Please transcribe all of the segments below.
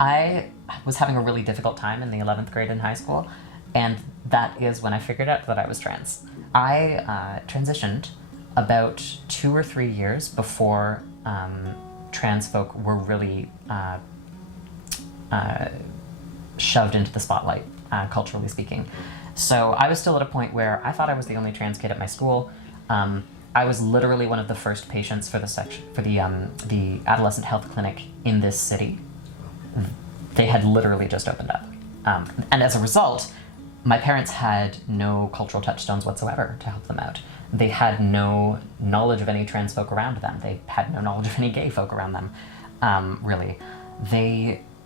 I was having a really difficult time in the 11th grade in high school, and that is when I figured out that I was trans. I transitioned about 2 or 3 years before trans folk were really shoved into the spotlight, culturally speaking. So I was still at a point where I thought I was the only trans kid at my school. I was literally one of the first patients for the adolescent health clinic in this city. They had literally just opened up. And as a result, my parents had no cultural touchstones whatsoever to help them out. They had no knowledge of any trans folk around them. They had no knowledge of any gay folk around them, really.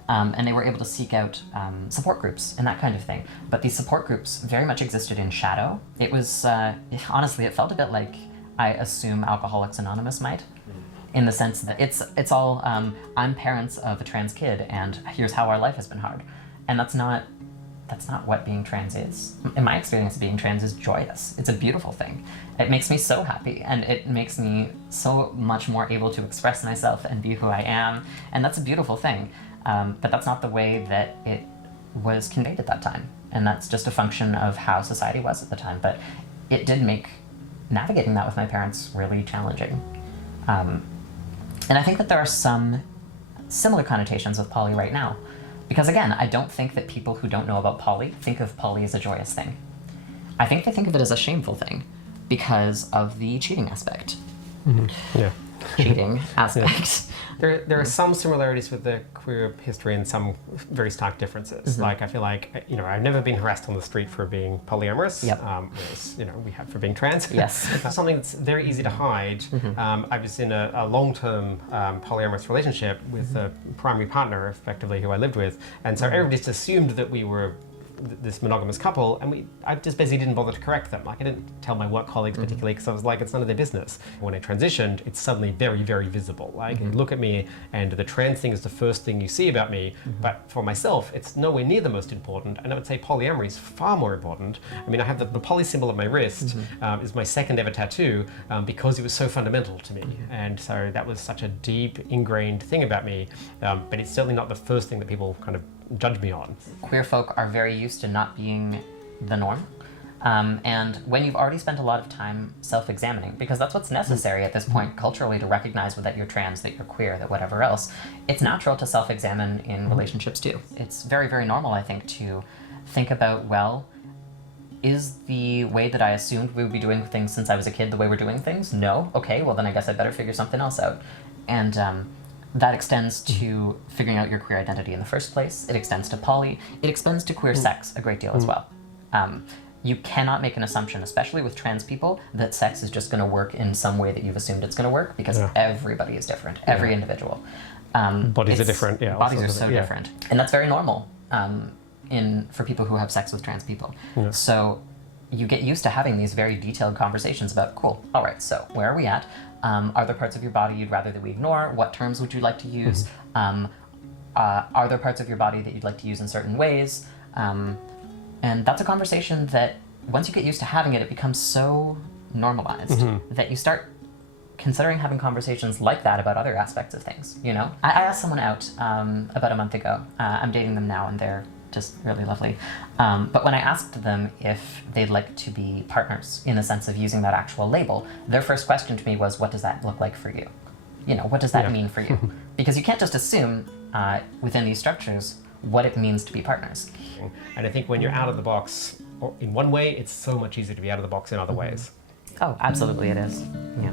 And they were able to seek out support groups and that kind of thing. But these support groups very much existed in shadow. It was, honestly, it felt a bit like I assume Alcoholics Anonymous might, in the sense that it's all, I'm parents of a trans kid and here's how our life has been hard. And that's not what being trans is. In my experience, being trans is joyous. It's a beautiful thing. It makes me so happy, and it makes me so much more able to express myself and be who I am, and that's a beautiful thing. But that's not the way that it was conveyed at that time, and that's just a function of how society was at the time. But it did make navigating that with my parents really challenging. And I think that there are some similar connotations with poly right now. Because again, I don't think that people who don't know about poly think of poly as a joyous thing. I think they think of it as a shameful thing because of the cheating aspect. Mm-hmm. Yeah. Cheating aspect. There are some similarities with the queer history and some very stark differences. Mm-hmm. Like, I feel like, I've never been harassed on the street for being polyamorous, yep. Whereas, we have for being trans. Yes. Something that's very easy to hide. Mm-hmm. I was in a long-term polyamorous relationship with a primary partner, effectively, who I lived with. And so everybody just assumed that we were this monogamous couple, and I just basically didn't bother to correct them. Like, I didn't tell my work colleagues particularly, because I was like, it's none of their business. When I transitioned, it's suddenly very, very visible. Like, you look at me, and the trans thing is the first thing you see about me, but for myself, it's nowhere near the most important, and I would say polyamory is far more important. I mean, I have the poly symbol on my wrist, is my second ever tattoo, because it was so fundamental to me. And so that was such a deep, ingrained thing about me, but it's certainly not the first thing that people kind of judge me on. Queer folk are very used to not being the norm. And when you've already spent a lot of time self-examining, because that's what's necessary at this point culturally to recognize that you're trans, that you're queer, that whatever else, it's natural to self-examine in relationships too. It's very, very normal, I think, to think about, well, is the way that I assumed we would be doing things since I was a kid the way we're doing things? No? Okay, well then I guess I better figure something else out. And that extends to figuring out your queer identity in the first place. It extends to poly. It extends to queer sex a great deal as well. You cannot make an assumption, especially with trans people, that sex is just going to work in some way that you've assumed it's going to work, because everybody is different, every individual. Bodies are different, Bodies are so different. And that's very normal for people who have sex with trans people. Yeah. So you get used to having these very detailed conversations about, cool, all right, so where are we at? Are there parts of your body you'd rather that we ignore? What terms would you like to use? Are there parts of your body that you'd like to use in certain ways? And that's a conversation that, once you get used to having it, it becomes so normalized that you start considering having conversations like that about other aspects of things, I asked someone out about a month ago. I'm dating them now, and they're just really lovely. But when I asked them if they'd like to be partners in the sense of using that actual label, their first question to me was, what does that look like for you? What does that mean for you? Because you can't just assume within these structures what it means to be partners. And I think when you're out of the box in one way, it's so much easier to be out of the box in other ways. Oh, absolutely it is. Yeah.